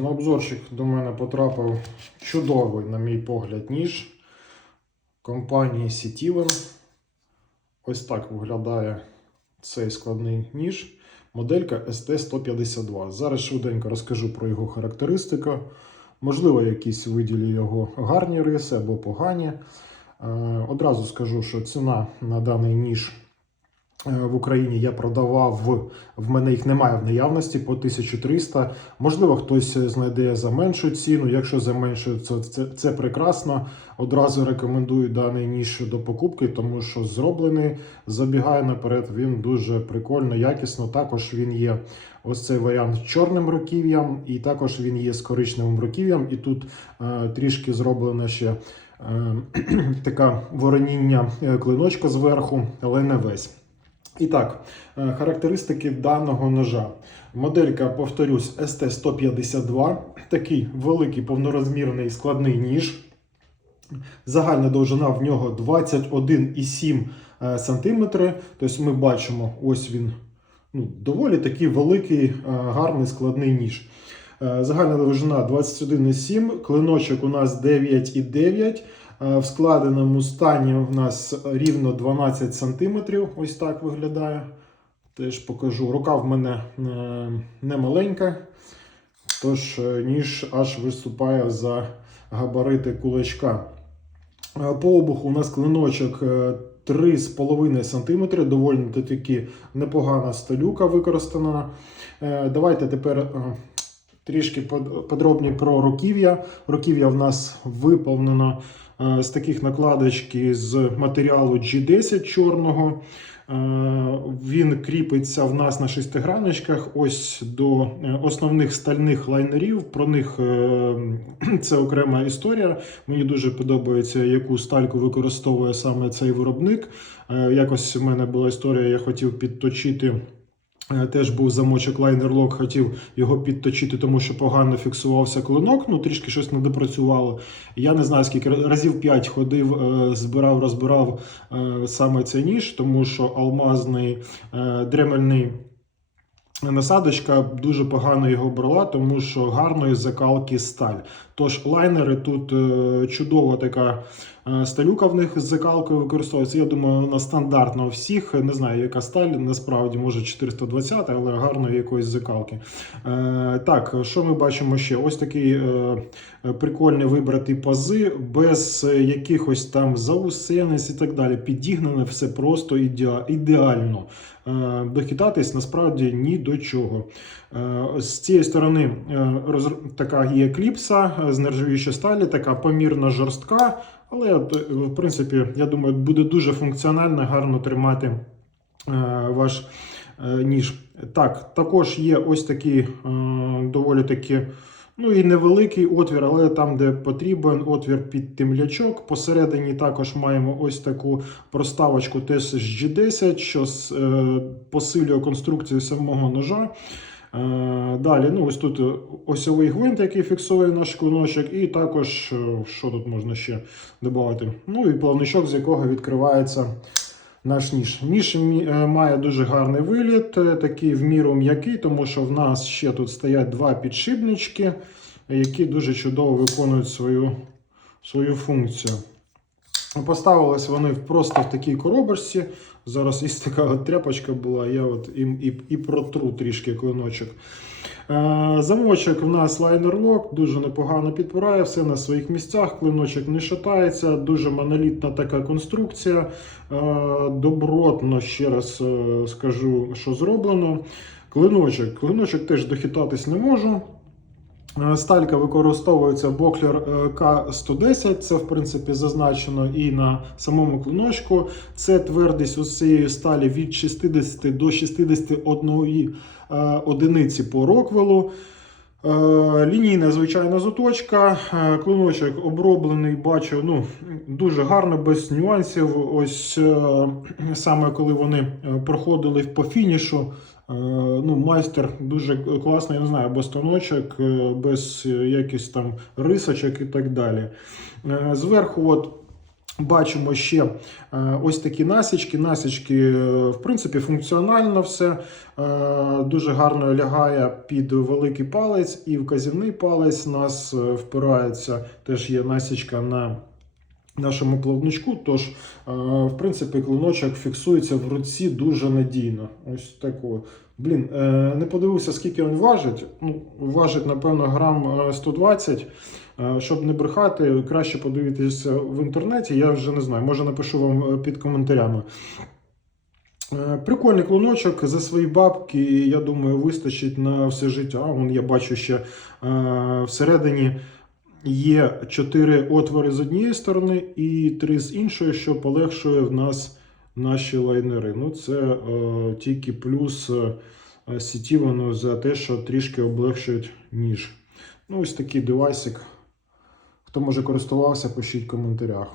на обзорчик до мене потрапив чудовий, на мій погляд, ніж компанії Citiven. Ось так виглядає цей складний ніж. Моделька ST152. Зараз швиденько розкажу про його характеристику. Можливо, якісь виділю його гарні риси або погані. Е, Одразу скажу, що ціна на даний ніж в Україні я продавав, в- в мене їх немає в наявності по 1300. Можливо, хтось знайде за меншу ціну. Якщо за меншу, це, це, це прекрасно. Одразу рекомендую даний ніж до покупки, тому що зроблений, забігає наперед, він дуже прикольно, якісно. Також він є ось цей варіант з чорним руків'ям, і також він є з коричневим руків'ям. І тут е, трішки зроблено ще е, така вороніння е, клиночка зверху, але не весь. І так, е, характеристики даного ножа. Моделька, повторюсь, ST152. Такий великий повнорозмірний складний ніж. Загальна довжина в нього 21,7 е, см. Тобто ми бачимо, ось він ну, доволі такий великий, е, гарний складний ніж. Е, Загальна довжина 21,7, клиночок у нас 9,9. Е, В складеному стані у нас рівно 12 см. Ось так виглядає. Теж покажу. Рука в мене е, не маленька, тож е, ніж аж виступає за габарити кулачка. По обуху у нас клиночок е, 3,5 см, доволі таки непогана сталюка використана. Давайте тепер трішки под- подробні про руків'я. Руків'я в нас виповнено з таких накладочки з матеріалу G10 чорного. Е, Він кріпиться в нас на шестиграночках ось до е, основних стальних лайнерів. Про них е, це окрема історія. Мені дуже подобається, яку стальку використовує саме цей виробник. Е, Якось в мене була історія, я хотів підточити. Е, Теж був замочок лайнер лок, хотів його підточити, тому що погано фіксувався клинок, ну трішки щось не допрацювало. Я не знаю, скільки разів 5 ходив, е, збирав, розбирав е, саме цей ніж, тому що алмазний дремельний насадочка дуже погано його брала, тому що гарної закалки сталь. Тож лайнери тут е, чудова така е, сталюка в них з закалкою використовується. Я думаю, вона стандартна у всіх. Не знаю, яка сталь, насправді, може 420, але гарної якоїсь закалки. Е, так, що ми бачимо ще? Ось такий прикольний вибрати пази, без якихось там заусениць і так далі. Підігнане все просто ідеально. Е, Дохитатись насправді ні до чого. Е, З цієї сторони е, така є кліпса з нержавіючої сталі, така помірно жорстка, але в принципі, я думаю, буде дуже функціонально, гарно тримати ваш ніж. Так, також є ось такий е, доволі таки. Ну і невеликий отвір, але там, де потрібен отвір під темлячок. Посередині також маємо ось таку проставочку теж з G10, що е, посилює конструкцію самого ножа. Е, Далі, ну ось тут осьовий гвинт, який фіксує наш клиночок, і також, е, що тут можна ще додати? Ну і плавничок, з якого відкривається наш ніж. Ніж е, має дуже гарний виліт, е, такий в міру м'який, тому що в нас ще тут стоять два підшипнички, які дуже чудово виконують свою, свою функцію. Поставились вони просто в такій коробочці. Зараз ось така от тряпочка була, я от і, і, і протру трішки клиночок. Е, Замочок в нас лайнер лок, дуже непогано підпирає, все на своїх місцях, клиночок не шатається, дуже монолітна така конструкція. Е, Добротно, ще раз е, скажу, що зроблено. Клиночок. Клиночок теж дохитатись не можу. Е, Сталька використовується Боклер е, К110, це в принципі зазначено і на самому клиночку. Це твердість у цієї сталі від 60 до 61 е, одиниці по роквелу. Лінійна звичайна заточка, клиночок оброблений, бачу, ну, дуже гарно, без нюансів. Ось саме коли вони проходили по фінішу, ну, майстер дуже класний, я не знаю, без тоночок, е, без е, якихось там рисочок і так далі. Е, Зверху, от Бачимо ще е, ось такі насічки. Насічки, е, в принципі, функціонально все. Е, Дуже гарно лягає під великий палець і вказівний палець. У нас е, впирається, теж є насічка на нашому плавничку. Тож, е, в принципі, клиночок фіксується в руці дуже надійно. Ось тако. Блін, е, не подивився, скільки він важить. Ну, важить, напевно, грам е, 120. Е, Щоб не брехати, краще подивитися в інтернеті. Я вже не знаю, може напишу вам під коментарями. Прикольний клоночок за свої бабки, я думаю, вистачить на все життя. А, вон я бачу ще всередині є чотири отвори з однієї сторони і три з іншої, що полегшує в нас наші лайнери. Ну, це е, тільки плюс е, сітівано за те, що трішки облегшують ніж. Ну, ось такий девайсик. Хто може користувався, пишіть в коментарях.